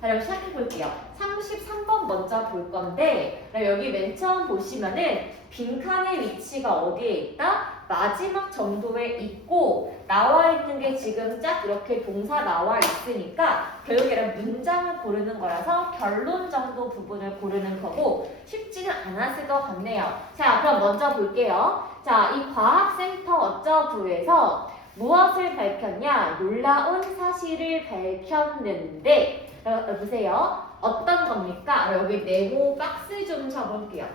자, 그럼 시작해 볼게요. 33번 먼저 볼 건데, 여기 맨 처음 보시면은 빈칸의 위치가 어디에 있다? 마지막 정도에 있고, 나와 있는 게 지금 쫙 이렇게 동사 나와 있으니까 결국에는 문장을 고르는 거라서 결론 정도 부분을 고르는 거고 쉽지는 않았을 것 같네요. 자, 그럼 먼저 볼게요. 자, 이 과학센터 어쩌구에서 무엇을 밝혔냐? 놀라운 사실을 밝혔는데 보세요. 어떤 겁니까? 여기 네모 박스 좀 쳐볼게요.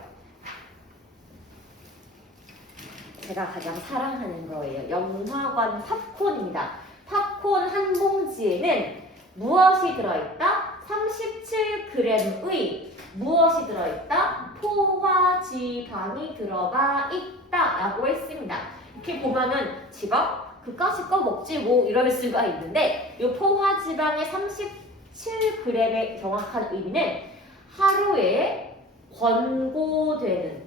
제가 가장 사랑하는 거예요. 영화관 팝콘입니다. 팝콘 한 봉지에는 무엇이 들어있다? 37g의 무엇이 들어있다? 포화지방이 들어가 있다 라고 했습니다. 이렇게 보면은 지방? 그까짓 거 먹지 뭐 이럴 수가 있는데 이 포화지방의 37g의 정확한 의미는 하루에 권고되는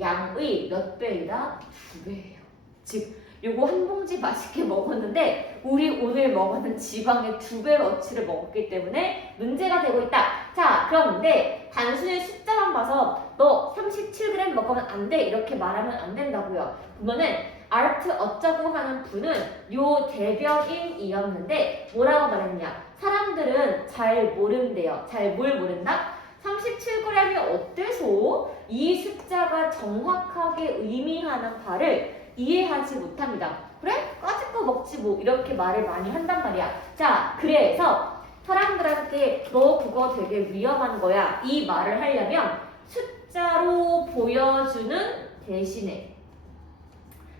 양의 몇 배이다? 2배예요. 즉 요거 한 봉지 맛있게 먹었는데 우리 오늘 먹었는 지방의 2배어치를 먹었기 때문에 문제가 되고 있다. 자, 그런데 단순히 숫자만 봐서 너 37g 먹으면 안 돼 이렇게 말하면 안 된다고요. 보면은 아르트 어쩌고 하는 분은 요 대변인이었는데 뭐라고 말했냐? 사람들은 잘 모른대요. 잘 뭘 모른다? 37g이 어때서 이 숫자가 정확하게 의미하는 바를 이해하지 못합니다. 그래? 까짓 거 먹지 뭐 이렇게 말을 많이 한단 말이야. 자, 그래서 사람들한테 너 그거 되게 위험한 거야 이 말을 하려면 숫자로 보여주는 대신에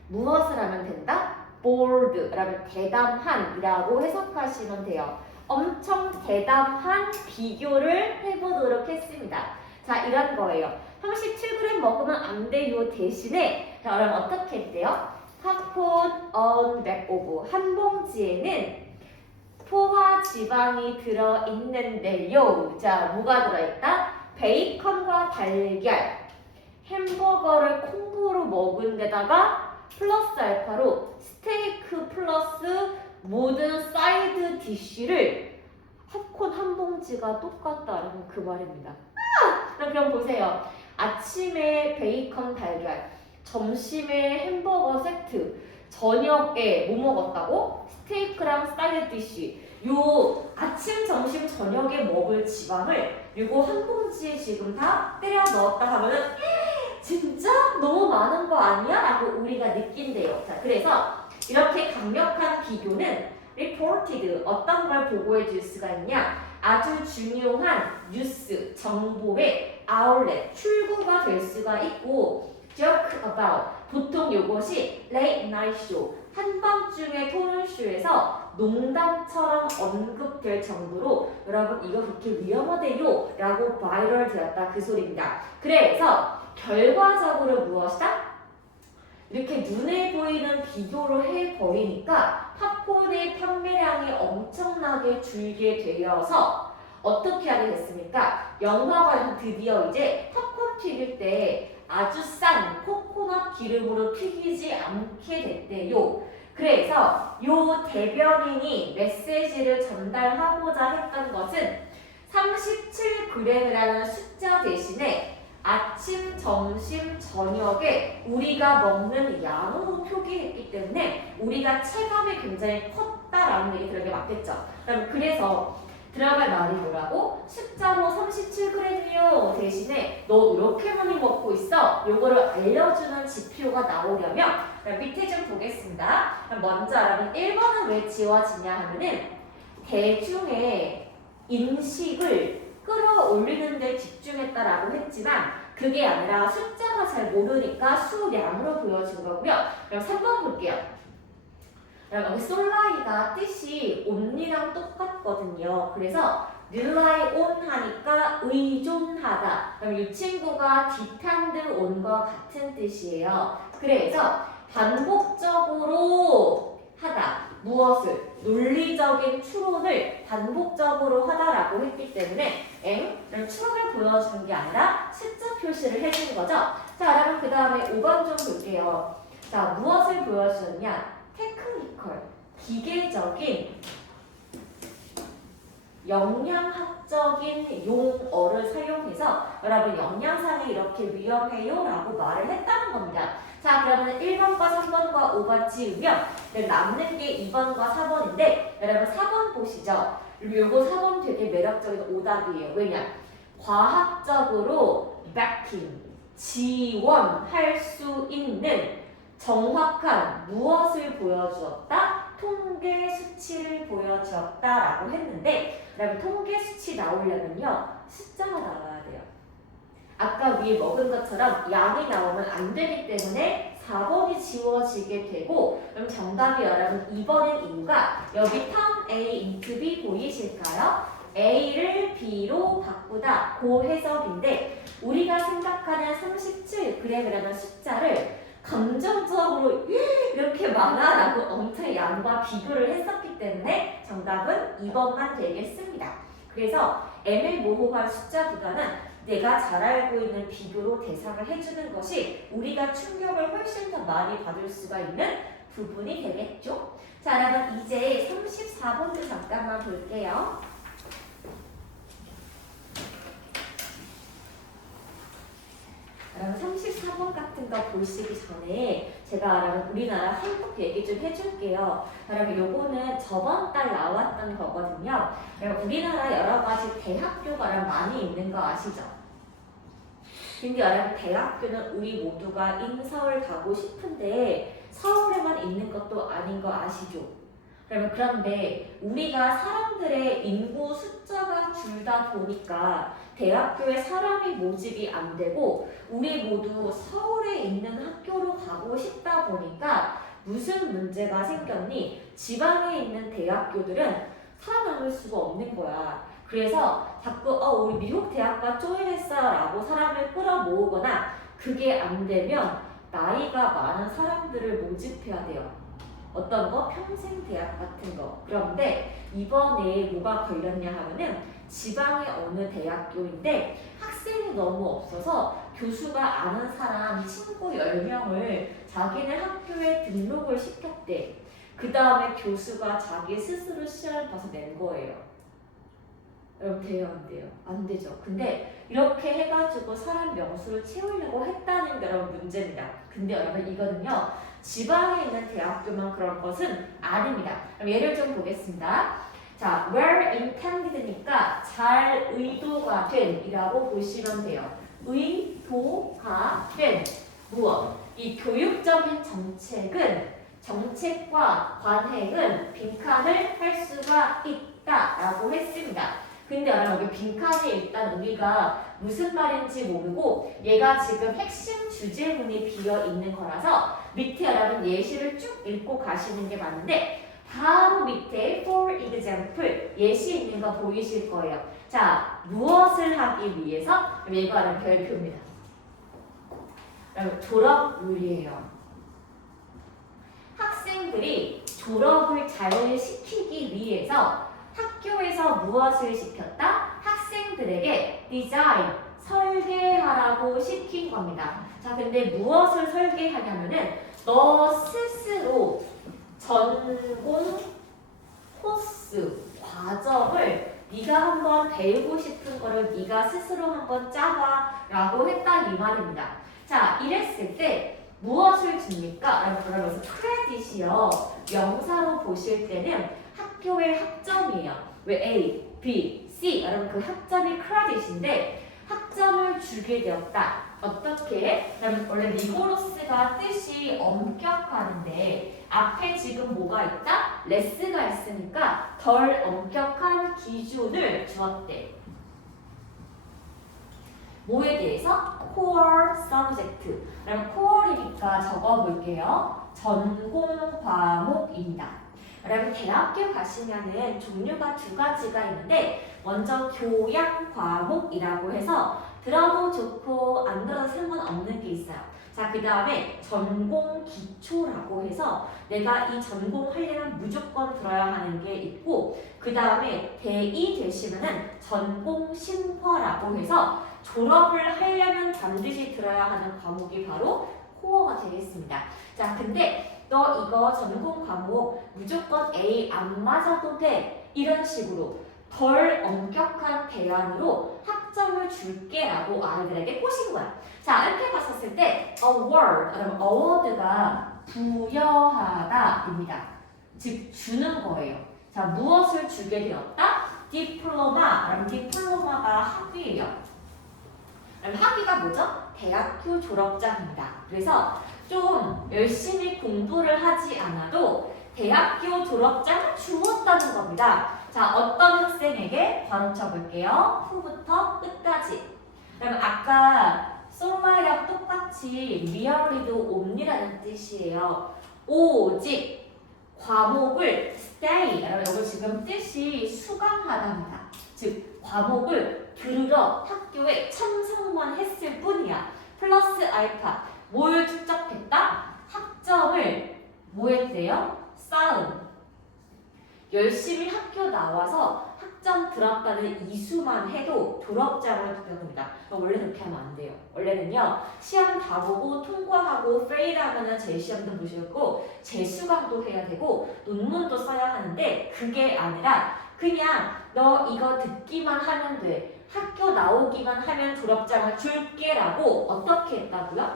무엇을 하면 된다? bold라면 대담한이라고 해석하시면 돼요. 엄청 대담한 비교를 해보도록 했습니다. 자, 이런 거예요. 37g 먹으면 안 돼요 대신에 자, 그럼 어떻게 했대요? 팝콘 on bag of 한 봉지에는 포화 지방이 들어있는데요. 자, 뭐가 들어있다? 베이컨과 달걀, 햄버거를 콤보로 먹은 데다가 플러스 알파로 스테이크 플러스 모든 사이드 디쉬를 팝콘 한 봉지가 똑같다라는 그 말입니다. 그럼 보세요. 아침에 베이컨 달걀, 점심에 햄버거 세트, 저녁에 뭐 먹었다고? 스테이크랑 사이드 디쉬. 요 아침, 점심, 저녁에 먹을 지방을 요거 한 봉지에 지금 다 때려 넣었다 하면은 진짜 너무 많은 거 아니야? 라고 우리가 느낀대요. 자, 그래서 이렇게 강력한 비교는 reported 어떤 걸 보고해 줄 수가 있냐? 아주 중요한 뉴스, 정보의 아울렛, 출구가 될 수가 있고 joke about 보통 이것이 late night show 한밤중의 토론쇼에서 농담처럼 언급될 정도로 여러분 이거 그렇게 위험하대요 라고 바이럴 되었다 그 소리입니다. 그래서 결과적으로 무엇이다? 이렇게 눈에 보이는 비교를 해버리니까 팝콘의 판매량이 엄청나게 줄게 되어서 어떻게 하게 됐습니까? 영화관에서 드디어 이제 팝콘 튀길 때 아주 싼 코코넛 기름으로 튀기지 않게 됐대요. 그래서 요 대변인이 메시지를 전달하고자 했던 것은 37g이라는 숫자 대신에 아침, 점심, 저녁에 우리가 먹는 양으로 표기했기 때문에 우리가 체감이 굉장히 컸다라는 얘기 들어게 맞겠죠. 그래서 들어갈 말이 뭐라고? 숫자로 37g이요 대신에 너 이렇게 많이 먹고 있어. 요거를 알려주는 지표가 나오려면 밑에 좀 보겠습니다. 먼저 여러분 1번은 왜 지워지냐 하면은 대중의 인식을 끌어올리는 데 집중했다라고 했지만 그게 아니라 숫자가 잘 모르니까 수량으로 보여준 거고요. 그럼 3번 볼게요. 여기 솔라이가 뜻이 only랑 똑같거든요. 그래서 rely on 하니까 의존하다. 그럼 이 친구가 depend on과 같은 뜻이에요. 그래서 반복적으로 하다. 무엇을? 논리적인 추론을 반복적으로 하다라고 했기 때문에 추론을 보여주는 게 아니라 숫자 표시를 해주는 거죠. 자, 여러분 그 다음에 5번 좀 볼게요. 자, 무엇을 보여주느냐? 테크니컬, 기계적인 영양학적인 용어를 사용해서 여러분 영양상에 이렇게 위험해요 라고 말을 했다는 겁니다. 자, 그러면 1번과 3번과 5번 지우면 남는 게 2번과 4번인데 여러분 4번 보시죠. 요거 4번 되게 매력적인 오답이에요. 왜냐? 과학적으로 backing, 지원할 수 있는 정확한 무엇을 보여주었다? 통계 수치를 보여주었다라고 했는데 여러분 통계 수치 나오려면요 숫자가 나와야 돼요. 아까 위에 먹은 것처럼 양이 나오면 안 되기 때문에 4번이 지워지게 되고 그럼 정답이 여러분 2번인 이유가 여기 텀 A into B 보이실까요? A를 B로 바꾸다 그 해석인데 우리가 생각하는 37 그러면 숫자를 감정적으로 이렇게 많아라고 엄청 양과 비교를 했었기 때문에 정답은 2번만 되겠습니다. 그래서 애매모호한 숫자보다는 내가 잘 알고 있는 비교로 대상을 해주는 것이 우리가 충격을 훨씬 더 많이 받을 수가 있는 부분이 되겠죠. 자, 여러분 이제 34번도 잠깐만 볼게요. 여러분 34번 같은 거 보시기 전에 제가 여러분 우리나라 한국 얘기 좀 해줄게요. 여러분 요거는 저번 달 나왔던 거거든요. 여러분 우리나라 여러 가지 대학교가 많이 있는 거 아시죠? 근데 여러분 대학교는 우리 모두가 인서울 가고 싶은데 서울에만 있는 것도 아닌 거 아시죠? 여러분 그런데 우리가 사람들의 인구 숫자가 줄다 보니까 대학교에 사람이 모집이 안 되고 우리 모두 서울에 있는 학교로 가고 싶다 보니까 무슨 문제가 생겼니? 지방에 있는 대학교들은 살아남을 수가 없는 거야. 그래서 자꾸 우리 미국 대학과 조인했어 라고 사람을 끌어모으거나 그게 안 되면 나이가 많은 사람들을 모집해야 돼요. 어떤 거? 평생 대학 같은 거. 그런데 이번에 뭐가 걸렸냐 하면은 지방의 어느 대학교인데 학생이 너무 없어서 교수가 아는 사람 친구 10명을 자기네 학교에 등록을 시켰대. 그 다음에 교수가 자기 스스로 시험을 봐서 낸 거예요. 여러분 돼요 안 돼요? 안 되죠. 근데 이렇게 해가지고 사람 명수를 채우려고 했다는 게 여러분 문제입니다. 근데 여러분 이거는요 지방에 있는 대학교만 그런 것은 아닙니다. 그럼 예를 좀 보겠습니다. 자, were intended니까 잘 의도가 된 이라고 보시면 돼요. 의도가 된 무엇? 이 교육적인 정책과 관행은 빈칸을 할 수가 있다라고 했습니다. 근데 여러분 여기 빈칸에 일단 우리가 무슨 말인지 모르고 얘가 지금 핵심 주제문이 비어 있는 거라서 밑에 여러분 예시를 쭉 읽고 가시는 게 맞는데 바로 밑에 for example 예시 있는 거 보이실 거예요. 자, 무엇을 하기 위해서? 이거는 별표입니다. 졸업률이에요. 학생들이 졸업을 잘 시키기 위해서 학교에서 무엇을 시켰다? 학생들에게 디자인, 설계하라고 시킨 겁니다. 자, 근데 무엇을 설계하냐면은 너 스스로 전공 코스, 과정을 네가 한번 배우고 싶은 거를 네가 스스로 한번 짜봐 라고 했다 이 말입니다. 자, 이랬을 때 무엇을 줍니까? 그러면서 크레딧이요. 명사로 보실 때는 학교의 학점이에요. 왜 A, B, C? 여러분 그 학점이 크레딧인데 학점을 주게 되었다. 어떻게? 그러면 원래 리고로스가 뜻이 엄격하는데 앞에 지금 뭐가 있다? 레스가 있으니까 덜 엄격한 기준을 주었대. 뭐에 대해서? core subject. 그럼 core이니까 적어볼게요. 전공 과목입니다. 여러분 대학교 가시면은 종류가 두 가지가 있는데 먼저 교양 과목이라고 해서 들어도 좋고 안 들어도 상관없는 게 있어요. 자, 그 다음에 전공 기초라고 해서 내가 이 전공 하려면 무조건 들어야 하는 게 있고 그 다음에 대2 되시면은 전공 신화라고 해서 졸업을 하려면 반드시 들어야 하는 과목이 바로 코어가 되겠습니다. 자, 근데 너 이거 전공 과목 무조건 A 안 맞아도 돼 이런 식으로 덜 엄격한 대안으로 학점을 줄게라고 아이들에게 꼬신 거야. 자, 이렇게 봤었을 때 award, 그럼 award가 부여하다입니다. 즉 주는 거예요. 자, 무엇을 주게 되었다? 디플로마, 그럼 디플로마가 학위예요. 그럼 학위가 뭐죠? 대학교 졸업장입니다. 그래서 좀 열심히 공부를 하지 않아도 대학교 졸업장을 주었다는 겁니다. 자, 어떤 학생에게 바로 쳐볼게요. 후부터 끝까지. 그럼 아까 솔라이랑 똑같이 merely도 only라는 뜻이에요. 오직 과목을 stay, 여러분 이거 지금 뜻이 수강하답니다. 즉 과목을 들으러 학교에 참석만 했을 뿐이야. 플러스 알파, 뭘 축적했다? 학점을 뭐 했대요? 쌓은. 열심히 학교 나와서 학점 들었다는 이수만 해도 졸업장을 받는 겁니다. 원래 그렇게 하면 안 돼요. 원래는요, 시험 다 보고 통과하고 페일하면은 재시험도 보시고 재수강도 해야 되고 논문도 써야 하는데 그게 아니라 그냥 너 이거 듣기만 하면 돼. 학교 나오기만 하면 졸업장을 줄게라고 어떻게 했다고요?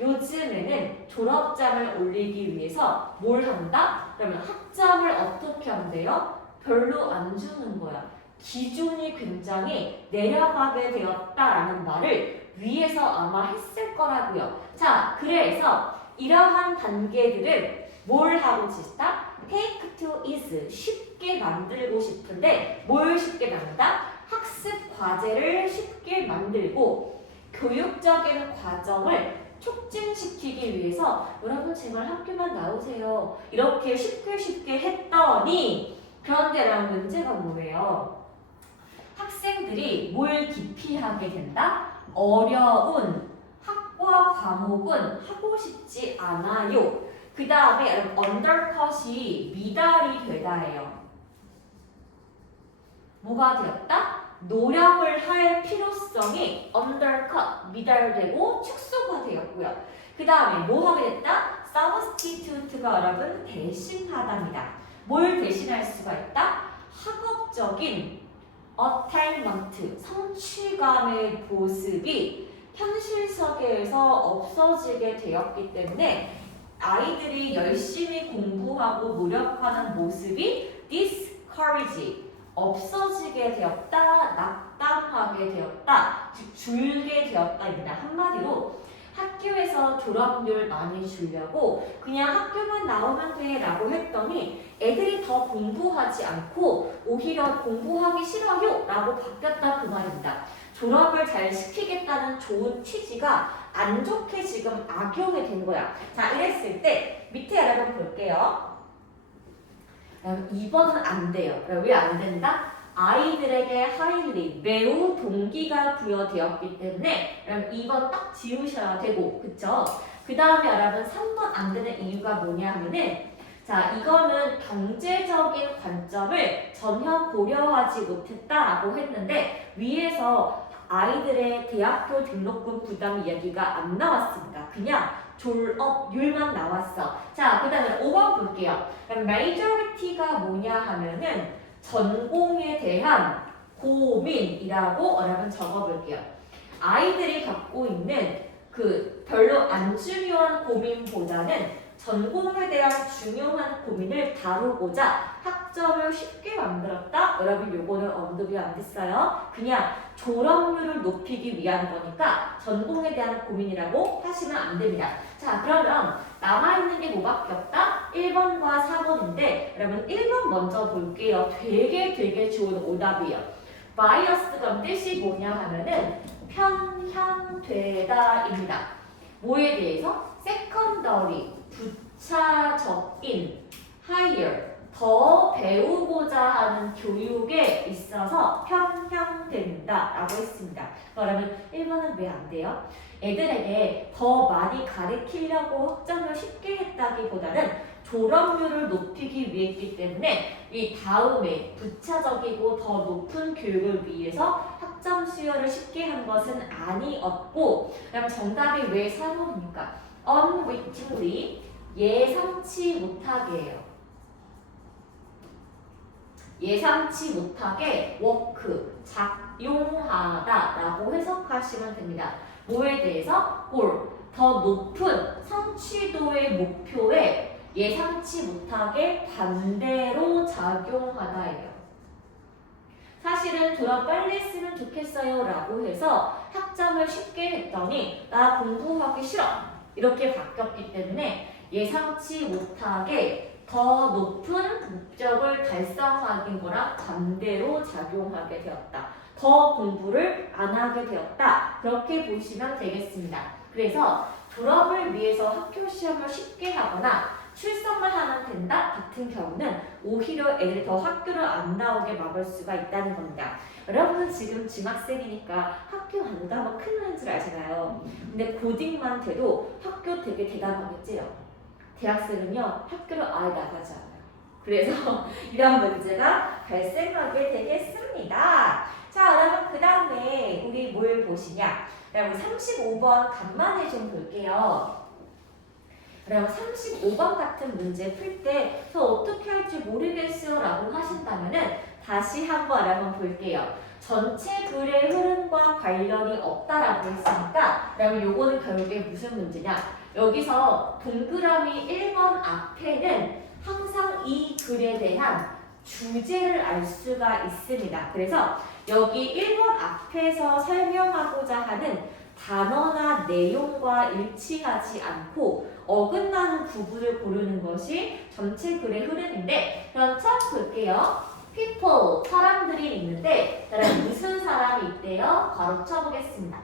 요즘에는 졸업장을 올리기 위해서 뭘 한다? 그러면 학점을 어떻게 한대요? 별로 안 주는 거야. 기준이 굉장히 내려가게 되었다라는 말을 위에서 아마 했을 거라고요. 자, 그래서 이러한 단계들은 뭘 하고 싶다? take to is, 쉽게 만들고 싶은데 뭘 쉽게 만든다? 학습 과제를 쉽게 만들고 교육적인 과정을 촉진시키기 위해서 여러분 제발 학교만 나오세요. 이렇게 쉽게 했더니 그런데 라는 문제가 뭐예요? 학생들이 뭘 기피하게 된다? 어려운 학과 과목은 하고 싶지 않아요. 그 다음에 여러분 undercut이 미달이 되다예요. 뭐가 되었다? 노력을 할 필요성이 undercut, 미달되고 축소가 되었고요. 그 다음에 뭐 하게 됐다? substitute가 여러분 대신하답니다. 뭘 대신할 수가 있다? 학업적인 attainment, 성취감의 모습이 현실 세계에서 없어지게 되었기 때문에 아이들이 열심히 공부하고 노력하는 모습이 discourage, 없어지게 되었다, 낙담하게 되었다, 즉 줄게 되었다입니다. 한마디로 학교에서 졸업률 많이 주려고 그냥 학교만 나오면 돼 라고 했더니 애들이 더 공부하지 않고 오히려 공부하기 싫어요 라고 바뀌었다 그 말입니다. 졸업을 잘 시키겠다는 좋은 취지가 안 좋게 지금 악용이 된 거야. 자, 이랬을 때 밑에 여러분 볼게요. 2번은 안 돼요. 왜 안 된다? 아이들에게 highly, 매우 동기가 부여되었기 때문에 여러분 2번 딱 지우셔야 되고, 그쵸? 그 다음에 여러분 3번 안 되는 이유가 뭐냐 하면은 자, 이거는 경제적인 관점을 전혀 고려하지 못했다라고 했는데 위에서 아이들의 대학교 등록금 부담 이야기가 안 나왔습니다. 그냥 졸업률만 나왔어. 자, 그 다음에 5번 볼게요. majority가 뭐냐 하면은 전공에 대한 고민이라고 여러분 적어볼게요. 아이들이 갖고 있는 그 별로 안 중요한 고민보다는 전공에 대한 중요한 고민을 다루고자 학점을 쉽게 만들었다. 여러분 요거는 언급이 안 됐어요. 그냥 졸업률을 높이기 위한 거니까 전공에 대한 고민이라고 하시면 안 됩니다. 자, 그러면 남아있는 게 뭐밖에 없다? 1번과 4번인데 여러분 1번 먼저 볼게요. 되게 좋은 오답이에요. bias가 뜻이 뭐냐 하면은 편향되다입니다. 뭐에 대해서? secondary, 부차적인, higher, 더 배우고자 하는 교육에 있어서 편향된다 라고 했습니다. 그러면 1번은 왜 안 돼요? 애들에게 더 많이 가르치려고 학점을 쉽게 했다기보다는 졸업률을 높이기 위했기 때문에 이 다음에 부차적이고 더 높은 교육을 위해서 학점 수여를 쉽게 한 것은 아니었고, 그럼 정답이 왜 4번입니까? unwittingly, 예상치 못하게예요. 예상치 못하게 워크, 작용하다라고 해석하시면 됩니다. 뭐에 대해서? 골, 더 높은 성취도의 목표에 예상치 못하게 반대로 작용하다예요. 사실은 졸업 빨리 했으면 좋겠어요 라고 해서 학점을 쉽게 했더니 나 공부하기 싫어 이렇게 바뀌었기 때문에 예상치 못하게 더 높은 목적을 달성하긴 거랑 반대로 작용하게 되었다. 더 공부를 안 하게 되었다. 그렇게 보시면 되겠습니다. 그래서 졸업을 위해서 학교 시험을 쉽게 하거나 출석만 하면 된다 같은 경우는 오히려 애들이 더 학교를 안 나오게 막을 수가 있다는 겁니다. 여러분은 지금 중학생이니까 학교 안 가면 큰일 난 줄 알잖아요. 근데 고딩만 돼도 학교 되게 대담하겠지요. 대학생은요 학교를 아예 나가지 않아요. 그래서 이런 문제가 발생하게 되겠습니다. 자, 여러분 그 다음에 우리 뭘 보시냐? 여러분 35번 간만에 좀 볼게요. 그럼 35번 같은 문제 풀 때 저 어떻게 할지 모르겠어요 라고 하신다면은 다시 한번 여러분 볼게요. 전체 글의 흐름과 관련이 없다라고 했으니까 그럼 요거는 결국에 무슨 문제냐? 여기서 동그라미 1번 앞에는 항상 이 글에 대한 주제를 알 수가 있습니다. 그래서 여기 1번 앞에서 설명하고자 하는 단어나 내용과 일치하지 않고 어긋나는 부분을 고르는 것이 전체 글의 흐름인데 그럼 처음 볼게요. people, 사람들이 있는데 그럼 무슨 사람이 있대요? 바로 쳐보겠습니다.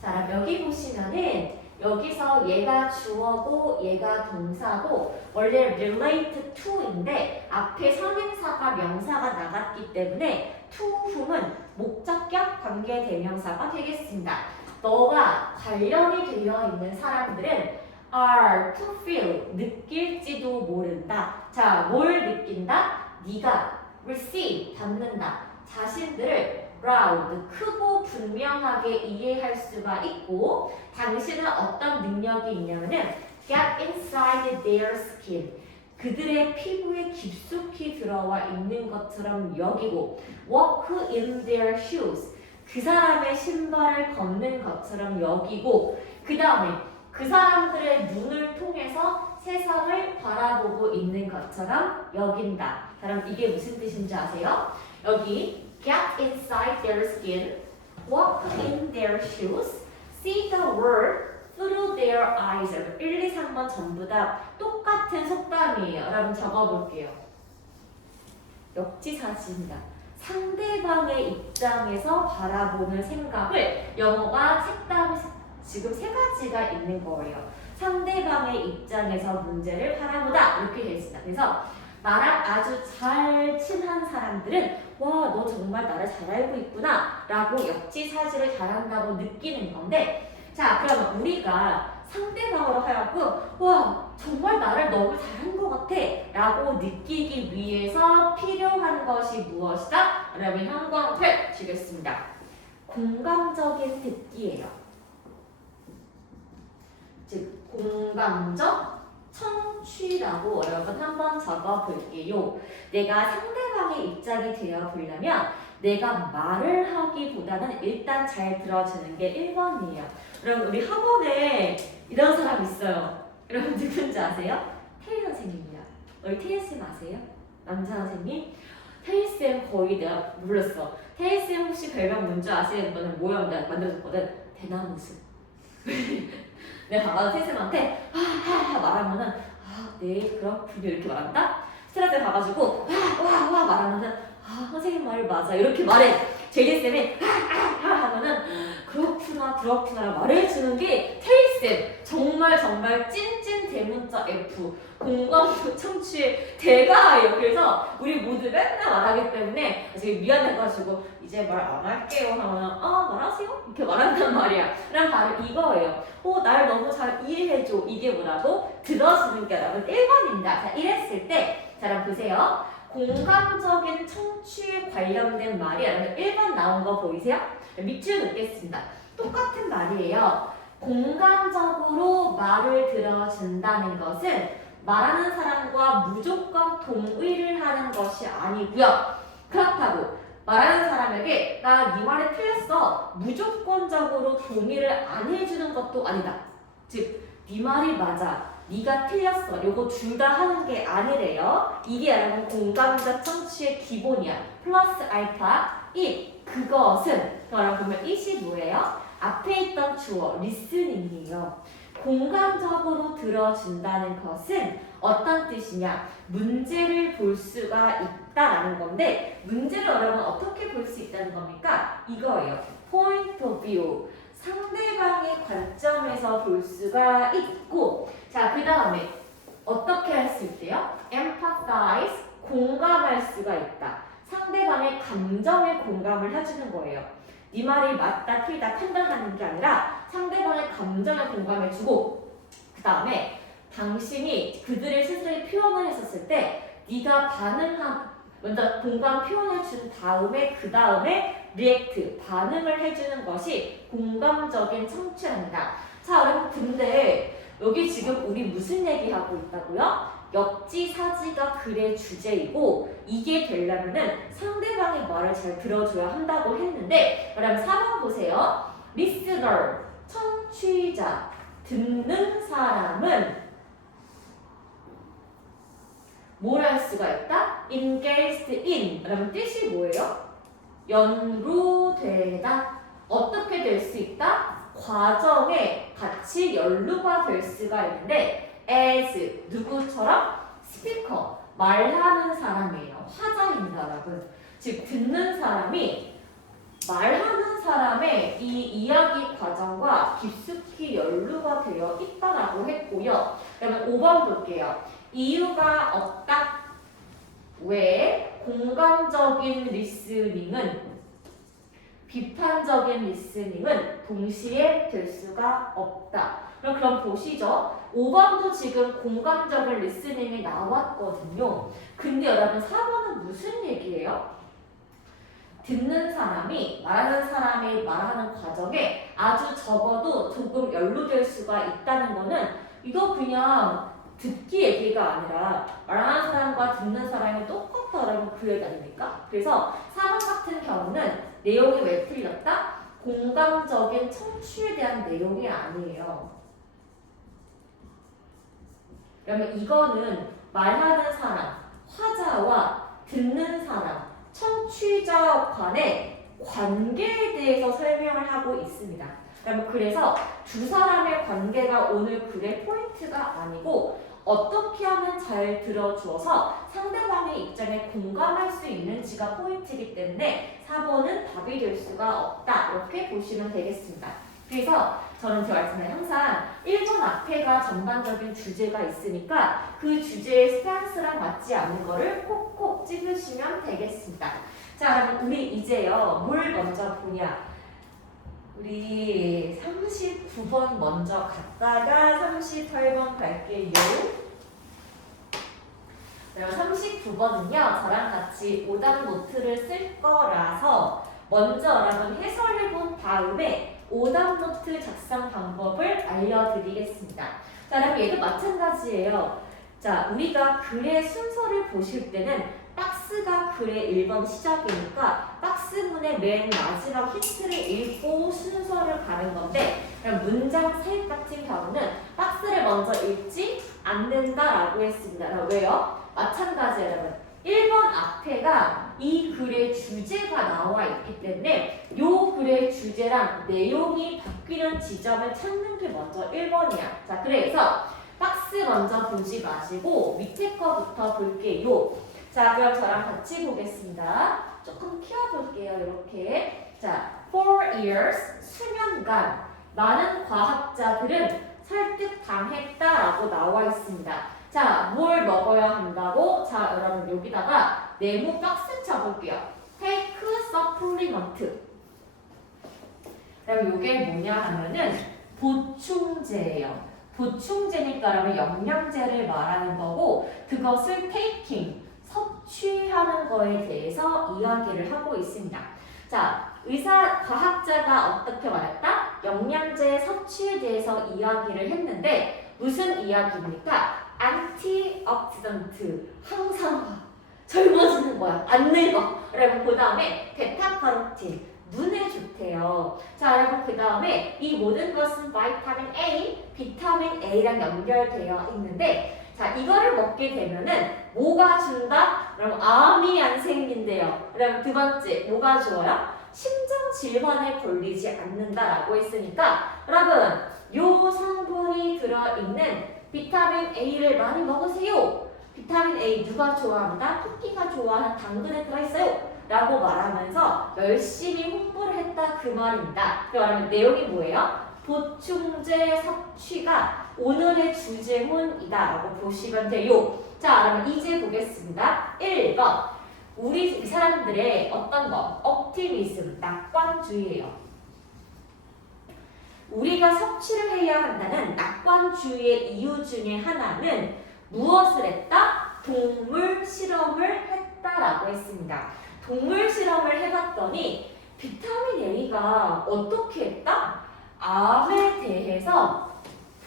자, 여기 보시면은 여기서 얘가 주어고 얘가 동사고 원래 relate to인데 앞에 선행사가 명사가 나갔기 때문에 to whom은 목적격 관계대명사가 되겠습니다. 너가 관련이 되어 있는 사람들은 are to feel 느낄지도 모른다. 자, 뭘 느낀다? 네가 receive 받는다. 자신들을 loud 크고 분명하게 이해할 수가 있고 당신은 어떤 능력이 있냐면은 get inside their skin 그들의 피부에 깊숙이 들어와 있는 것처럼 여기고 walk in their shoes 그 사람의 신발을 걷는 것처럼 여기고 그 다음에 그 사람들의 눈을 통해서 세상을 바라보고 있는 것처럼 여긴다. 그럼 이게 무슨 뜻인지 아세요? 여기 get inside their skin, walk in their shoes, see the world through their eyes. 1, 2, 3번 전부 다 똑같은 속담이에요. 여러분 적어볼게요. 역지사지입니다. 상대방의 입장에서 바라보는 생각을 영어가 색담 지금 세 가지가 있는 거예요. 상대방의 입장에서 문제를 바라보다 이렇게 되어 있습니다. 그래서 나랑 아주 잘 친한 사람들은 와, 너 정말 나를 잘 알고 있구나 라고 역지사지를 잘한다고 느끼는 건데 자, 그러면 우리가 상대방으로 하여금 와, 정말 나를 너무 잘한 것 같아 라고 느끼기 위해서 필요한 것이 무엇이다? 여러분 형광펜 주겠습니다. 공감적인 듣기예요. 즉 공감적 청취라고 여러분 한번 적어볼게요. 내가 상대방의 입장이 되어보려면 내가 말을 하기보다는 일단 잘 들어주는 게 1번이에요. 여러분 우리 학원에 이런 사람 있어요. 여러분 누군지 아세요? 태희 선생님이야. 우리 태희쌤 아세요? 남자 선생님? 태희쌤 거의 내가 몰랐어. 태희쌤 혹시 별명 뭔지 아시는 분은 모형 내가 만들어줬거든. 대나무숲. 내가 가서 태희쌤한테 하하하 말하면은 네 그렇군요 이렇게 말한다? 스트레스 가가지고 와 말하면은 선생님 말이 맞아 이렇게 말해. 제이쌤이 하면은 그렇구나 말해주는 게 태희쌤 정말 찐찐 대문자 F 공감도 청취의 대가예요. 그래서 우리 모두 맨날 말하기 때문에 되게 미안해가지고 이제 말 안 할게요 하면 말하세요? 이렇게 말한단 말이야. 그럼 바로 이거예요. 날 너무 잘 이해해줘. 이게 뭐라고? 들어주는 게 여러분 1번입니다. 자, 이랬을 때 자, 여러분 보세요. 공감적인 청취에 관련된 말이 여러분 1번 나온 거 보이세요? 밑줄 넣겠습니다. 똑같은 말이에요. 공감적으로 말을 들어준다는 것은 말하는 사람과 무조건 동의를 하는 것이 아니고요. 그렇다고 말하는 사람에게 나 네 말이 틀렸어 무조건적으로 동의를 안 해주는 것도 아니다. 즉 네 말이 맞아 네가 틀렸어 요거 둘 다 하는 게 아니래요. 이게 여러분 공감자 청취의 기본이야. 플러스 알파 그것은 여러분 보면 it이 뭐예요? 앞에 있던 주어 listening이에요. 공감적으로 들어준다는 것은 어떤 뜻이냐? 문제를 볼 수가 있다라는 건데 문제를 여러분 어떻게 볼 수 있다는 겁니까? 이거예요. point of view. 상대방의 관점에서 볼 수가 있고 자, 그 다음에 어떻게 할 수 있대요? empathize. 공감할 수가 있다. 상대방의 감정에 공감을 해주는 거예요. 네 말이 맞다 틀리다 판단하는 게 아니라 상대방의 감정에 공감해주고 그 다음에 당신이 그들의 스스로의 표현을 했었을 때 네가 먼저 공감 표현을 준 다음에 그 다음에 리액트 반응을 해주는 것이 공감적인 청취랍니다. 자 여러분 근데 여기 지금 우리 무슨 얘기하고 있다고요? 역지사지가 글의 주제이고 이게 되려면은 상대방의 말을 잘 들어줘야 한다고 했는데 그럼 4번 보세요. listener, 청취자, 듣는 사람은 뭘 할 수가 있다? engaged in 그러면 뜻이 뭐예요? 연루되다. 어떻게 될 수 있다? 과정에 같이 연루가 될 수가 있는데 as 누구처럼? 스피커 말하는 사람이에요. 화자입니다 여러분. 즉 듣는 사람이 말하는 사람의 이 이야기 과정과 깊숙이 연루가 되어 있다라고 했고요. 그러면 5번 볼게요. 이유가 없다. 왜? 공감적인 리스닝은 비판적인 리스닝은 동시에 될 수가 없다. 그럼 보시죠. 5번도 지금 공감적인 리스닝이 나왔거든요. 근데 여러분 4번은 무슨 얘기예요? 듣는 사람이 말하는 사람이 말하는 과정에 아주 적어도 조금 연루될 수가 있다는 거는 이거 그냥 듣기 얘기가 아니라 말하는 사람과 듣는 사람이 똑같다라는 그 얘기 아닙니까? 그래서 4번 같은 경우는 내용이 왜 틀렸다? 공감적인 청취에 대한 내용이 아니에요. 그러면 이거는 말하는 사람, 화자와 듣는 사람, 청취자 간의 관계에 대해서 설명을 하고 있습니다. 그래서 두 사람의 관계가 오늘 글의 포인트가 아니고 어떻게 하면 잘 들어주어서 상대방의 입장에 공감할 수 있는지가 포인트이기 때문에 4번은 답이 될 수가 없다. 이렇게 보시면 되겠습니다. 그래서 저는 제가 말씀드린 항상 1번 앞에가 전반적인 주제가 있으니까 그 주제의 스탠스랑 맞지 않는 거를 콕콕 찍으시면 되겠습니다. 자, 그럼 우리 이제요. 뭘 먼저 보냐? 우리 39번 먼저 갔다가 38번 갈게요. 39번은요. 저랑 같이 오답 노트를 쓸 거라서 먼저 여러분 해설해 본 다음에 오답 노트 작성 방법을 알려드리겠습니다. 자, 그럼 얘도 마찬가지예요. 자, 우리가 글의 순서를 보실 때는 박스가 글의 1번 시작이니까 박스문의 맨 마지막 힌트를 읽고 순서를 가는 건데 문장 셋 같은 경우는 박스를 먼저 읽지 않는다라고 했습니다. 왜요? 마찬가지 여러분. 1번 앞에가 이 글의 주제가 나와 있기 때문에 이 글의 주제랑 내용이 바뀌는 지점을 찾는 게 먼저 1번이야. 자, 그래서 박스 먼저 보지 마시고 밑에 거부터 볼게요. 자, 그럼 저랑 같이 보겠습니다. 조금 키워볼게요. 이렇게. 자, 4 years, 수년간 많은 과학자들은 설득당했다라고 나와 있습니다. 자, 뭘 먹어야 한다고? 자, 여러분 여기다가 네모 박스 쳐볼게요. Take supplement. 그럼 이게 뭐냐 하면은 보충제예요. 보충제니까 그러면 영양제를 말하는 거고 그것을 taking, 섭취하는 거에 대해서 이야기를 하고 있습니다. 자, 과학자가 어떻게 말했다? 영양제 섭취에 대해서 이야기를 했는데 무슨 이야기입니까? antioxidant, 항산화. 젊어지는 거야. 안 늙어. 여러분, 그 다음에 베타카로틴. 눈에 좋대요. 자, 여러분, 그 다음에 이 모든 것은 바이타민 A, 비타민 A랑 연결되어 있는데, 자, 이거를 먹게 되면은 뭐가 준다? 그럼 암이 안 생긴대요. 그럼 두 번째, 뭐가 좋아요? 심장 질환에 걸리지 않는다라고 했으니까, 여러분, 요 성분이 들어있는 비타민 A를 많이 먹으세요. 비타민 A 누가 좋아합니다? 토끼가 좋아하는 당근에 들어있어요. 라고 말하면서 열심히 홍보를 했다 그 말입니다. 그러면 내용이 뭐예요? 보충제 섭취가 오늘의 주제문이다 라고 보시면 돼요. 자, 그러면 이제 보겠습니다. 1번. 우리 사람들의 어떤 거? 옵티미즘, 낙관주의예요. 우리가 섭취를 해야 한다는 낙관주의의 이유 중에 하나는 무엇을 했다? 동물 실험을 했다라고 했습니다. 동물 실험을 해봤더니 비타민 A가 어떻게 했다? 암에 대해서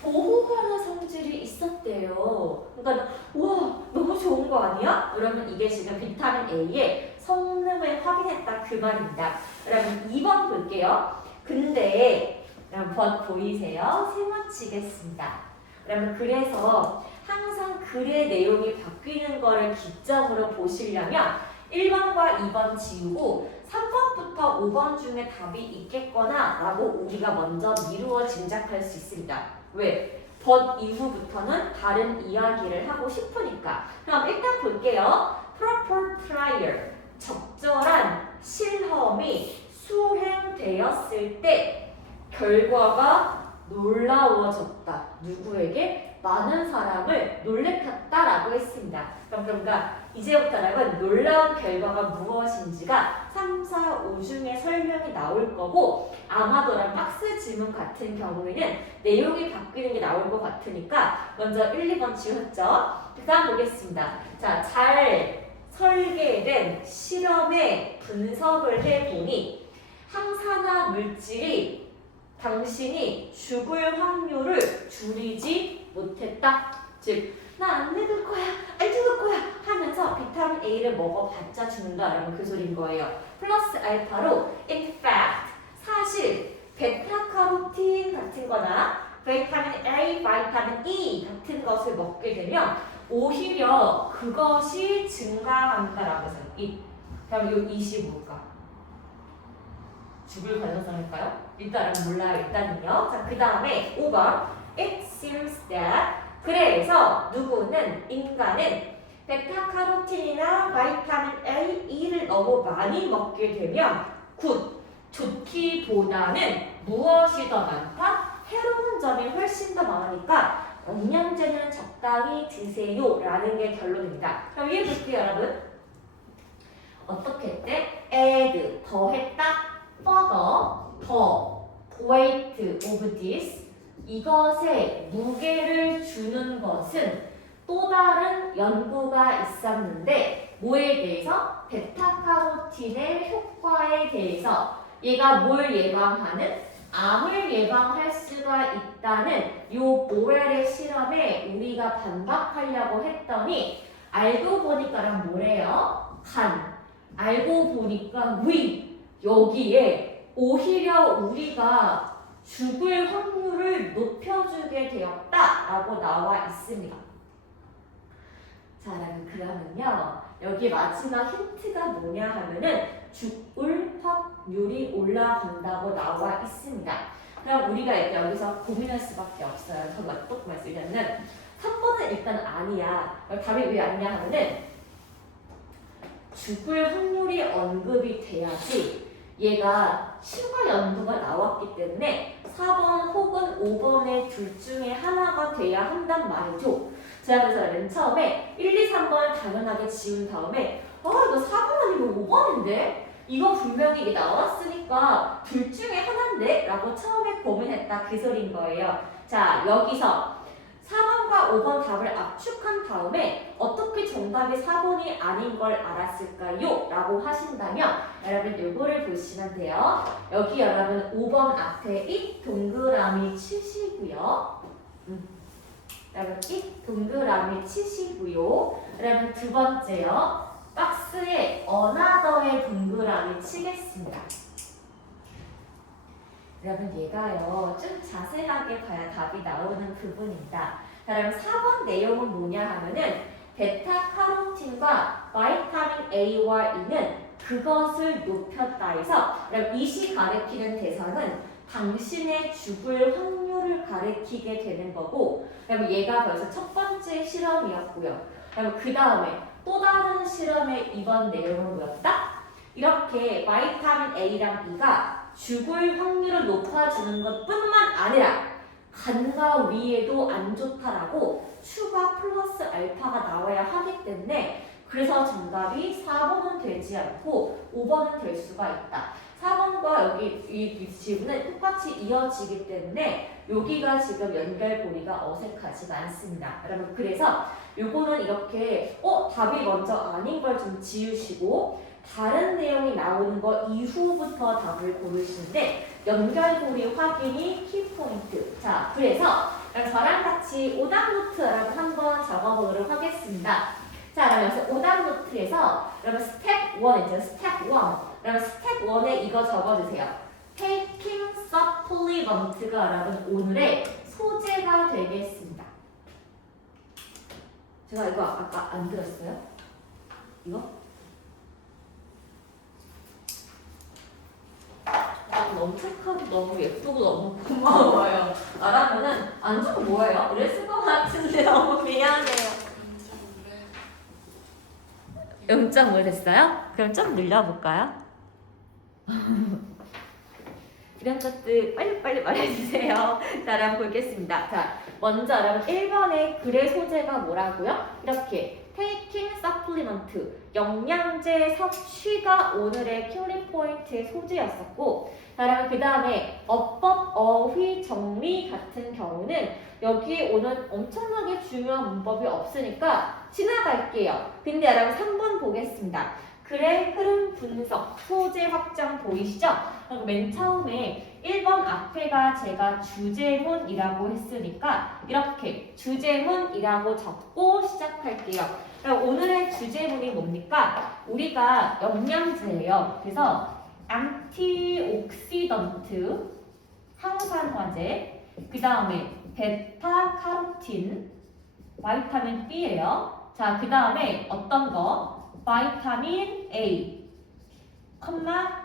보호하는 성질이 있었대요. 그러니까 우와 너무 좋은 거 아니야? 그러면 이게 지금 비타민 A의 성능을 확인했다 그 말입니다. 여러분 2번 볼게요. 근데 여러분 보이세요? 세워치겠습니다. 여러분 그래서 항상 글의 내용이 바뀌는 거를 기점으로 보시려면 1번과 2번 지우고 3번부터 5번 중에 답이 있겠거나 라고 우리가 먼저 미루어 짐작할 수 있습니다. 왜? but 이후부터는 다른 이야기를 하고 싶으니까. 그럼 일단 볼게요. proper trial, 적절한 실험이 수행되었을 때 결과가 놀라워졌다. 누구에게? 많은 사람을 놀래켰다라고 했습니다. 그러니까 이제부터는 놀라운 결과가 무엇인지가 3, 4, 5 중에 설명이 나올 거고 아마도랑 박스 질문 같은 경우에는 내용이 바뀌는 게 나올 것 같으니까 먼저 1, 2번 지웠죠? 그 다음 보겠습니다. 자, 잘 설계된 실험의 분석을 해보니 항산화 물질이 당신이 죽을 확률을 줄이지 못했다. 즉, 나 안 늙을 거야, 안 죽을 거야 하면서 비타민 A를 먹어봤자 죽는다라는 그 소리인 거예요. 플러스 알파로 in fact, 사실 베타카로틴 같은 거나 비타민 A, 비타민 E 같은 것을 먹게 되면 오히려 그것이 증가한다라고 해서 그럼 이 이시 뭘까? 죽을 가능성일까요? 일단은 몰라요. 일단은요. 자, 그 다음에 5번. It seems that 그래서 누구는 인간은 베타카로틴이나 바이타민 A, E를 너무 많이 먹게 되면 좋기보다는 무엇이 더 많다? 해로운 점이 훨씬 더 많으니까 영양제는 적당히 드세요 라는 게 결론입니다. 그럼 위에 볼게요 여러분. 어떻게 했대? add, 더했다. further, 더 weight of this 이것에 무게를 주는 것은 또 다른 연구가 있었는데 뭐에 대해서? 베타카로틴의 효과에 대해서 얘가 뭘 예방하는? 암을 예방할 수가 있다는 요 모렐의 실험에 우리가 반박하려고 했더니 알고 보니까랑 뭐래요? 간 알고 보니까 위 여기에 오히려 우리가 죽을 확률을 높여주게 되었다라고 나와 있습니다. 자, 그러면요. 여기 마지막 힌트가 뭐냐 하면은 죽을 확률이 올라간다고 나와 있습니다. 그럼 우리가 여기서 고민할 수밖에 없어요. 정말 또 말씀드리면 3번은 일단 아니야. 답이 왜 아니냐 하면은 죽을 확률이 언급이 돼야지 얘가 추가 연구가 나왔기 때문에 4번 혹은 5번의 둘 중에 하나가 돼야 한단 말이죠. 제가 그래서 맨 처음에 1, 2, 3번을 당연하게 지운 다음에 이거 4번 아니면 5번인데? 이거 분명히 이게 나왔으니까 둘 중에 하나인데? 라고 처음에 고민했다 그 소리인 거예요. 자, 여기서 4번과 5번 답을 압축한 다음에 어떻게 정답이 4번이 아닌 걸 알았을까요? 라고 하신다면 여러분 요거를 보시면 돼요. 여기 여러분 5번 앞에 이 동그라미 치시고요. 여러분 이 동그라미 치시고요. 그러면 두 번째요. 박스에 어나더의 동그라미 치겠습니다. 여러분 얘가요 좀 자세하게 봐야 답이 나오는 부분입니다. 자, 그럼 4번 내용은 뭐냐 하면은 베타카로틴과 바이타민 A와 E는 그것을 높였다 해서 그럼 이시 가리키는 대상은 당신의 죽을 확률을 가리키게 되는 거고 그럼 얘가 벌써 첫 번째 실험이었고요. 그럼 그 다음에 또 다른 실험의 이번 내용은 뭐였다? 이렇게 바이타민 A랑 E가 죽을 확률을 높아주는 것뿐만 아니라 간과 위에도 안 좋다라고 추가 플러스 알파가 나와야 하기 때문에 그래서 정답이 4번은 되지 않고 5번은 될 수가 있다. 4번과 여기 이 지문은 똑같이 이어지기 때문에 여기가 지금 연결고리가 어색하지가 않습니다. 여러분 그래서 요거는 이렇게 답이 먼저 아닌 걸 좀 지우시고 다른 내용이 나오는 거 이후부터 답을 고르시는데 연결고리 확인이 키포인트. 자, 그래서 저랑 같이 오답 노트라고 한번 적어보도록 하겠습니다. 자, 그럼 여기서 오답 노트에서 여러분 스텝 1 있죠? 스텝 1. 여러분 스텝 1에 이거 적어주세요. Taking supplement가 여러분 오늘의 소재가 되겠습니다. 제가 이거 아까 안 들었어요? 이거? 너무 착하고 너무 예쁘고 너무 고마워요. 알아보는 안 주고 뭐예요? 우리 쓸 것 같은데 너무 미안해요. 0.5 됐어요? 그럼 좀 늘려볼까요? 이런 것들 빨리빨리 말해주세요. 자, 그럼 보겠습니다. 자, 먼저 여러분 1번의 글의 소재가 뭐라고요? 이렇게 Taking supplement, 영양제 섭취가 오늘의 킬링 포인트의 소재였었고 그러면 그 다음에 어법, 어휘, 정리 같은 경우는 여기에 오늘 엄청나게 중요한 문법이 없으니까 지나갈게요. 근데 여러분 3번 보겠습니다. 글의 흐름 분석, 소재 확장 보이시죠? 맨 처음에 1번 앞에가 제가 주제문이라고 했으니까 이렇게 주제문이라고 적고 시작할게요. 그럼 오늘의 주제문이 뭡니까? 우리가 영양제예요. 그래서 안티옥시던트, 항산화제, 그 다음에 베타카로틴, 바이타민 B예요. 자, 그 다음에 어떤 거? 바이타민 A,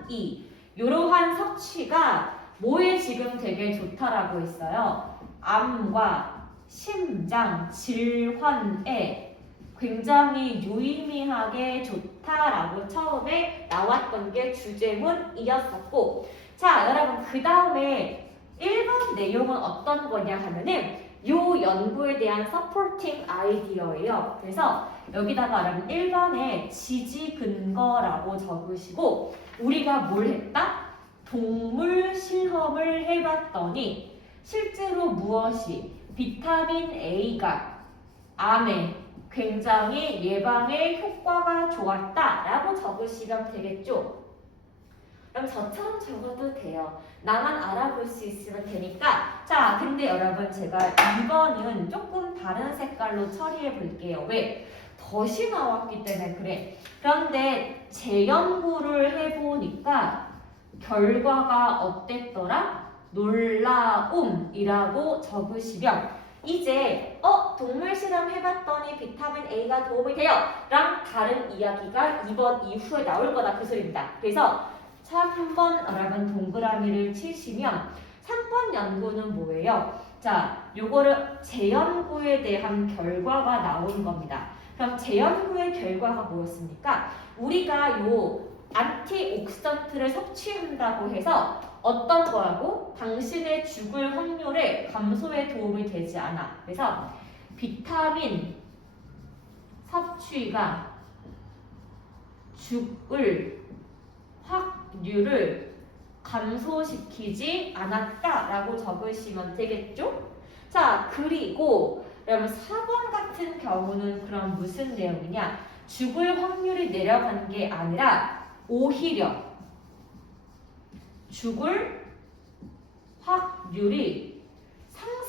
E. 이러한 섭취가 뭐에 지금 되게 좋다라고 했어요? 암과 심장 질환에 굉장히 유의미하게 좋다라고 처음에 나왔던 게 주제문이었었고 자, 여러분 그 다음에 1번 내용은 어떤 거냐 하면은 요 연구에 대한 서포팅 아이디어예요. 그래서 여기다가 여러분 1번에 지지 근거라고 적으시고 우리가 뭘 했다? 동물 실험을 해봤더니 실제로 무엇이 비타민 A가 암에 굉장히 예방에 효과가 좋았다라고 적으시면 되겠죠. 그럼 저처럼 적어도 돼요. 나만 알아볼 수 있으면 되니까. 자, 근데 여러분 제가 2번은 조금 다른 색깔로 처리해 볼게요. 왜? 덫이 나왔기 때문에 그래. 그런데 재연구를 해보니까 결과가 어땠더라? 놀라움이라고 적으시면 이제 동물 실험 해봤더니 비타민 A가 도움이 돼요 랑 다른 이야기가 2번 이후에 나올 거다 그 소리입니다. 그래서 3번 여러분 동그라미를 치시면 3번 연구는 뭐예요? 자, 요거를 재연구에 대한 결과가 나온 겁니다. 그럼 재연구의 결과가 뭐였습니까? 우리가 요 안티옥시던트를 섭취한다고 해서 어떤 거라고? 당신의 죽을 확률의 감소에 도움이 되지 않아. 그래서 비타민 섭취가 죽을 확률을 감소시키지 않았다라고 적으시면 되겠죠? 자, 그리고 여러분 4번 같은 경우는 그럼 무슨 내용이냐? 죽을 확률이 내려간 게 아니라 오히려 죽을 확률이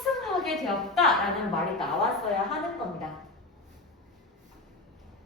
상승하게 되었다라는 말이 나왔어야 하는 겁니다.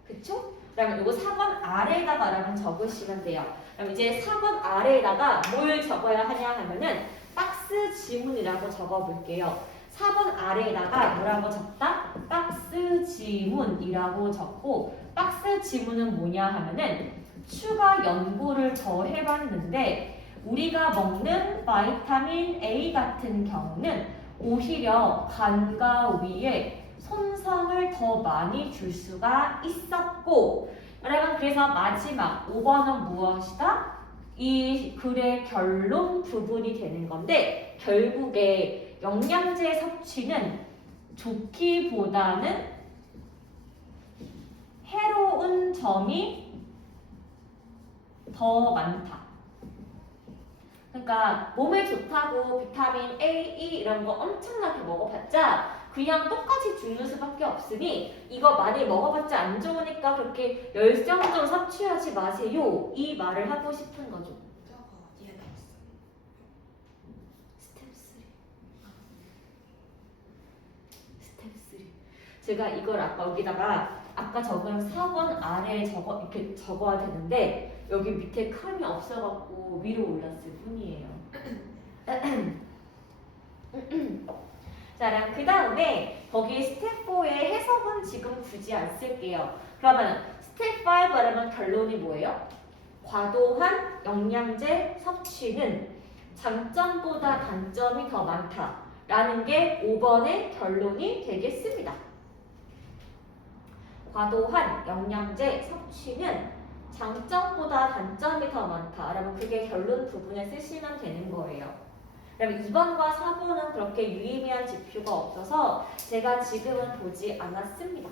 그쵸? 그러면 이거 4번 아래에다가 여러분 적으시면 돼요. 그럼 이제 4번 아래에다가 뭘 적어야 하냐 하면은 박스 지문이라고 적어볼게요. 4번 아래에다가 뭐라고 적다? 박스 지문이라고 적고 박스 지문은 뭐냐 하면은 추가 연고를 더 해봤는데 우리가 먹는 바이타민 A 같은 경우는 오히려 간과 위에 손상을 더 많이 줄 수가 있었고 여러분 그래서 마지막 5번은 무엇이다? 이 글의 결론 부분이 되는 건데 결국에 영양제 섭취는 좋기보다는 해로운 점이 더 많다. 그러니까 몸에 좋다고 비타민 A, E 이런 거 엄청나게 먹어봤자 그냥 똑같이 죽는 수밖에 없으니 이거 많이 먹어봤자 안 좋으니까 그렇게 열정적으로 섭취하지 마세요. 이 말을 하고 싶은 거죠. 저거 어디에 넣었어? 스텝 3. 스텝 3. 제가 이걸 아까 여기다가 아까 적은 4번 아래에 이렇게 적어야 되는데 여기 밑에 칸이 없어갖고 위로 올랐을 뿐이에요. 자, 그 다음에 거기 스텝 4의 해석은 지금 굳이 안 쓸게요. 그러면 스텝 5 그러면 결론이 뭐예요? 과도한 영양제 섭취는 장점보다 단점이 더 많다라는 게 5번의 결론이 되겠습니다. 과도한 영양제 섭취는 장점보다 단점이 더 많다. 그러면 그게 결론 부분에 쓰시면 되는 거예요. 그럼 2번과 4번은 그렇게 유의미한 지표가 없어서 제가 지금은 보지 않았습니다.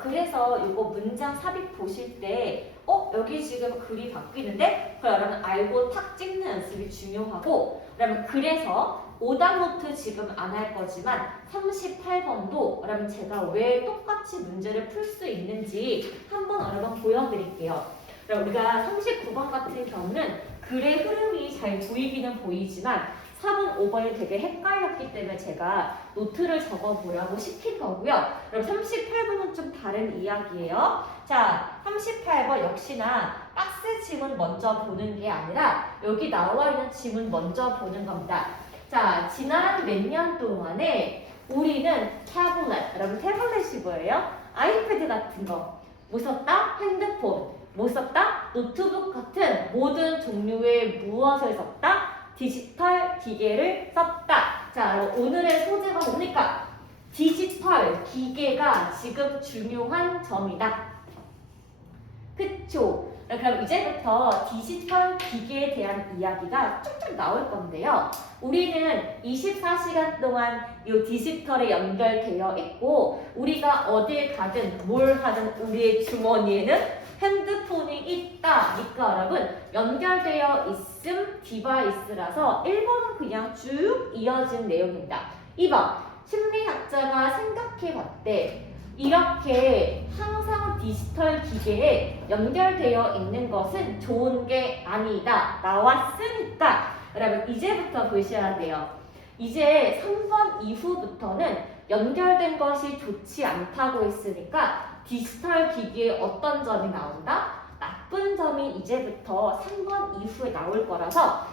그래서 이거 문장 삽입 보실 때 여기 지금 글이 바뀌는데? 그럼 여러분 알고 탁 찍는 연습이 중요하고 그러면 그래서 오답 노트 지금 안 할 거지만 38번도 그러면 제가 왜 똑같이 문제를 풀 수 있는지 한번 여러분 보여드릴게요. 그럼 우리가 39번 같은 경우는 글의 흐름이 잘 보이기는 보이지만 3번, 5번이 되게 헷갈렸기 때문에 제가 노트를 적어보라고 시킨 거고요. 그럼 38번은 좀 다른 이야기예요. 자, 38번 역시나 박스 지문 먼저 보는 게 아니라 여기 나와 있는 지문 먼저 보는 겁니다. 자, 지난 몇 년 동안에 우리는 태블릿, 여러분 태블릿이 뭐예요? 아이패드 같은 거. 뭐 썼다? 핸드폰. 뭐 썼다? 노트북 같은 모든 종류의 무엇을 썼다? 디지털 기계를 썼다. 자, 오늘의 소재가 뭡니까? 디지털 기계가 지금 중요한 점이다. 그쵸? 그럼 이제부터 디지털 기계에 대한 이야기가 쭉쭉 나올 건데요. 우리는 24시간 동안 이 디지털에 연결되어 있고 우리가 어딜 가든 뭘 하든 우리의 주머니에는 핸드폰이 있다니까 여러분 연결되어 있음 디바이스라서 1번은 그냥 쭉 이어진 내용입니다. 2번 심리학자가 생각해봤대. 이렇게 항상 디지털 기계에 연결되어 있는 것은 좋은 게 아니다. 나왔으니까 여러분 이제부터 보셔야 돼요. 이제 3번 이후부터는 연결된 것이 좋지 않다고 했으니까 디지털 기기에 어떤 점이 나온다? 나쁜 점이 이제부터 3번 이후에 나올 거라서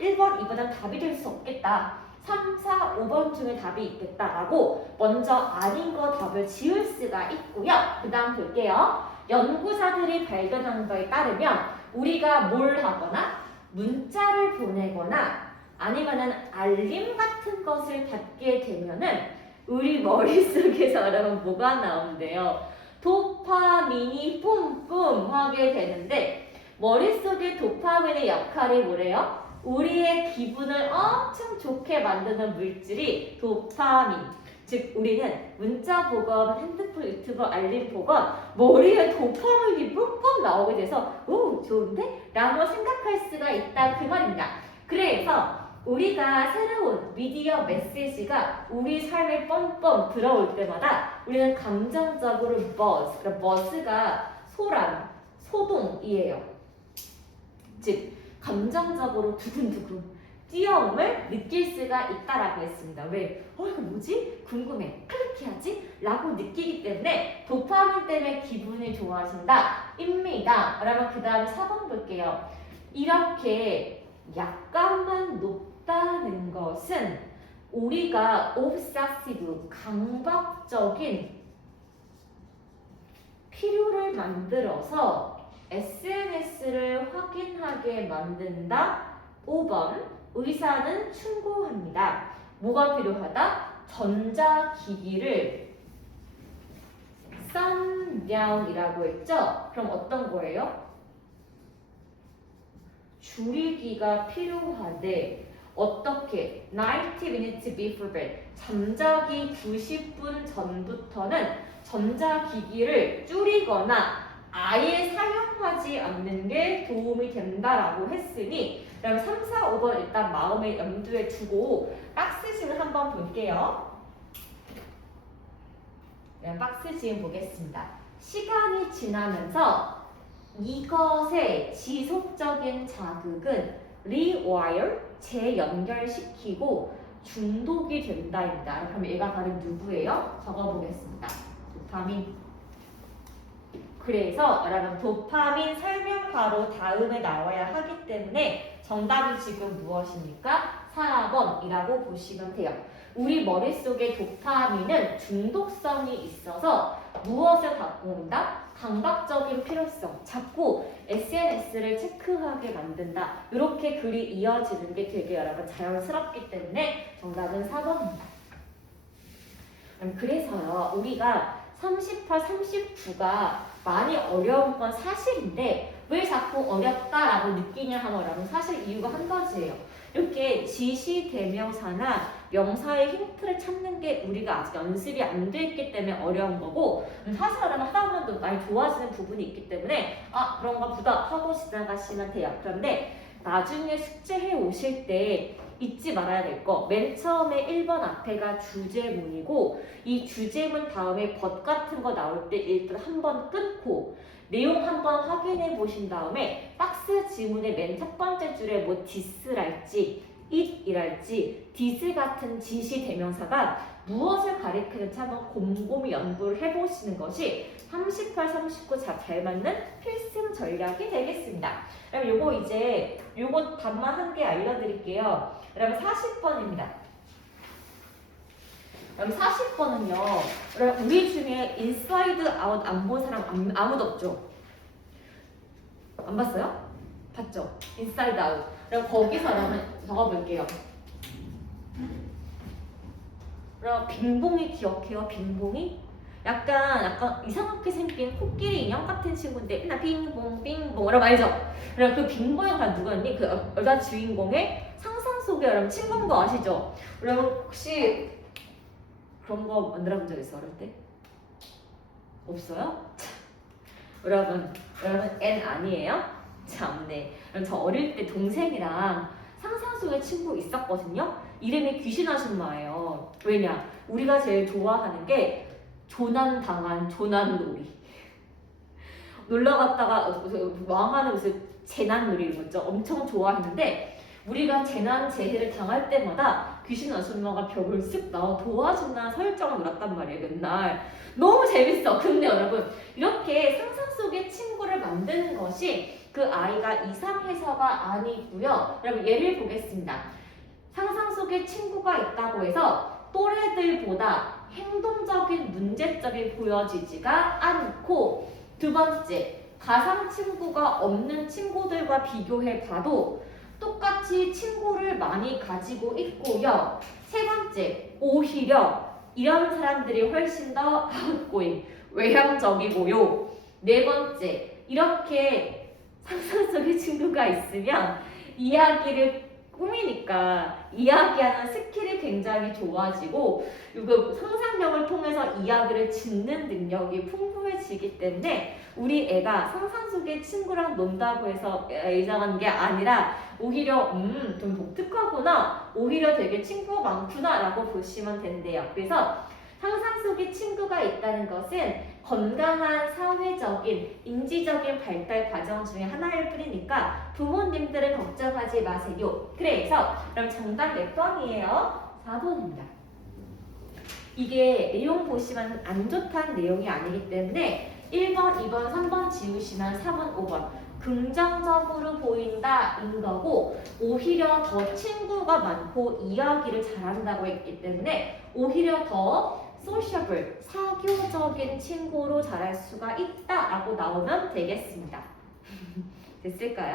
1번, 2번은 답이 될 수 없겠다. 3, 4, 5번 중에 답이 있겠다라고 먼저 아닌 거 답을 지을 수가 있고요. 그 다음 볼게요. 연구자들이 발견한 거에 따르면 우리가 뭘 하거나 문자를 보내거나 아니면은 알림 같은 것을 받게 되면은 우리 머릿속에서 여러분 뭐가 나온대요? 도파민이 뿜뿜 하게 되는데 머릿속에 도파민의 역할이 뭐래요? 우리의 기분을 엄청 좋게 만드는 물질이 도파민. 즉 우리는 문자 보건 핸드폰 유튜브 알림 보건 머리에 도파민이 뿜뿜 나오게 돼서 오 좋은데? 라고 생각할 수가 있다 그 말입니다. 그래서 우리가 새로운 미디어 메시지가 우리 삶에 뻔뻔 들어올 때마다 우리는 감정적으로 버스, 그러니까 버스가 소란, 소동이에요. 즉 감정적으로 두근두근, 띄어움을 느낄 수가 있다라고 했습니다. 왜? 이거 뭐지? 궁금해. 클릭해야지? 라고 느끼기 때문에 도파민 때문에 기분이 좋아진다. 입니다. 그러면 그 다음에 4번 볼게요. 이렇게 약간만 높다는 것은 우리가 obsessive, 강박적인 필요를 만들어서 SNS를 확인하게 만든다. 5번, 의사는 충고합니다. 뭐가 필요하다? 전자기기를 sundown이라고 했죠? 그럼 어떤 거예요? 줄이기가 필요하대. 어떻게? 90 minutes before bed. 잠자기 90분 전부터는 전자기기를 줄이거나 아예 사용하지 않는 게 도움이 된다라고 했으니 그럼 3, 4, 5번 일단 마음에 염두에 두고 박스 지문 한번 볼게요. 네, 박스 지문 보겠습니다. 시간이 지나면서 이것의 지속적인 자극은 rewire, 재연결시키고 중독이 된다입니다. 그럼 얘가 바로 누구예요? 적어보겠습니다. 도파민. 그래서 여러분 도파민 설명 바로 다음에 나와야 하기 때문에 정답이 지금 무엇입니까? 4번이라고 보시면 돼요. 우리 머릿속에 도파민은 중독성이 있어서 무엇을 갖고 온다? 강박적인 필요성, 자꾸 SNS를 체크하게 만든다. 이렇게 글이 이어지는 게 되게 여러분 자연스럽기 때문에 정답은 4번입니다. 그래서요, 우리가 38, 39가 많이 어려운 건 사실인데 왜 자꾸 어렵다라고 느끼냐 하면 여러분 사실 이유가 한 가지예요. 이렇게 지시대명사나 명사의 힌트를 찾는 게 우리가 아직 연습이 안 돼 있기 때문에 어려운 거고 사실 여러분 하다 보면 또 많이 좋아지는 부분이 있기 때문에 그런가 보다 하고 지나가시면 돼요. 그런데 나중에 숙제해 오실 때 잊지 말아야 될 거 맨 처음에 1번 앞에가 주제문이고 이 주제문 다음에 but 같은 거 나올 때 일단 한번 끊고 내용 한번 확인해 보신 다음에 박스 지문의 맨 첫 번째 줄에 뭐 this랄지 it이랄지 this 같은 지시 대명사가 무엇을 가리키는지 한번 곰곰이 연구를 해보시는 것이 38, 39 잘 맞는 필승 전략이 되겠습니다. 그럼 요거 이제 요거 답만 한 개 알려드릴게요. 그러면 40번입니다. 그럼 40번은요. 우리 중에 인사이드 아웃 안 본 사람 아무도 없죠? 안 봤어요? 봤죠? 인사이드 아웃. 그럼 거기서 여러분 적어볼게요. 그럼 빙봉이 기억해요? 빙봉이? 약간 이상하게 생긴 코끼리 인형 같은 친구인데 맨날 빙봉 이라고 알죠? 그럼 그 빙봉이 다 누구였니? 그 여자 주인공의 상상 속에 여러분 친구인 거 아시죠? 여러분 혹시 그런 거 만들어 본 적 있어요? 어릴 때? 없어요? 여러분 N 아니에요? 참네. 저 어릴 때 동생이랑 상상 속에 친구 있었거든요. 이름이 귀신 아줌마예요. 왜냐? 우리가 제일 좋아하는 게 조난당한 조난놀이. 놀러 갔다가 왕하는 무슨 재난놀이 이런 거죠. 엄청 좋아했는데 우리가 재난 재해를 당할 때마다 귀신 아줌마가 벽을 쓱 나와 도와준다는 설정을 놀았단 말이에요. 맨날. 너무 재밌어. 근데 여러분 이렇게 상상 속의 친구를 만드는 것이 그 아이가 이상해서가 아니고요. 여러분 예를 보겠습니다. 상상 속에 친구가 있다고 해서 또래들보다 행동적인 문제점이 보여지지가 않고 두 번째, 가상 친구가 없는 친구들과 비교해봐도 똑같이 친구를 많이 가지고 있고요. 세 번째, 오히려 이런 사람들이 훨씬 더 아웃고잉, 외향적이고요. 네 번째, 이렇게 상상 속의 친구가 있으면 이야기를 꿈이니까 이야기하는 스킬이 굉장히 좋아지고 이거 상상력을 통해서 이야기를 짓는 능력이 풍부해지기 때문에 우리 애가 상상 속의 친구랑 논다고 해서 이상한 게 아니라 오히려 좀 독특하구나, 오히려 되게 친구가 많구나 라고 보시면 된대요. 그래서 상상 속에 친구가 있다는 것은 건강한 사회적인, 인지적인 발달 과정 중에 하나일 뿐이니까 부모님들은 걱정하지 마세요. 그래서 그럼 정답 몇 번이에요? 4번입니다. 이게 내용 보시면 안 좋다는 내용이 아니기 때문에 1번, 2번, 3번 지우시면 4번, 5번 긍정적으로 보인다인 거고 오히려 더 친구가 많고 이야기를 잘한다고 했기 때문에 오히려 더 소셜블, 사교적인 친구로 자랄 수가 있다라고 나오면 되겠습니다. 됐을까요?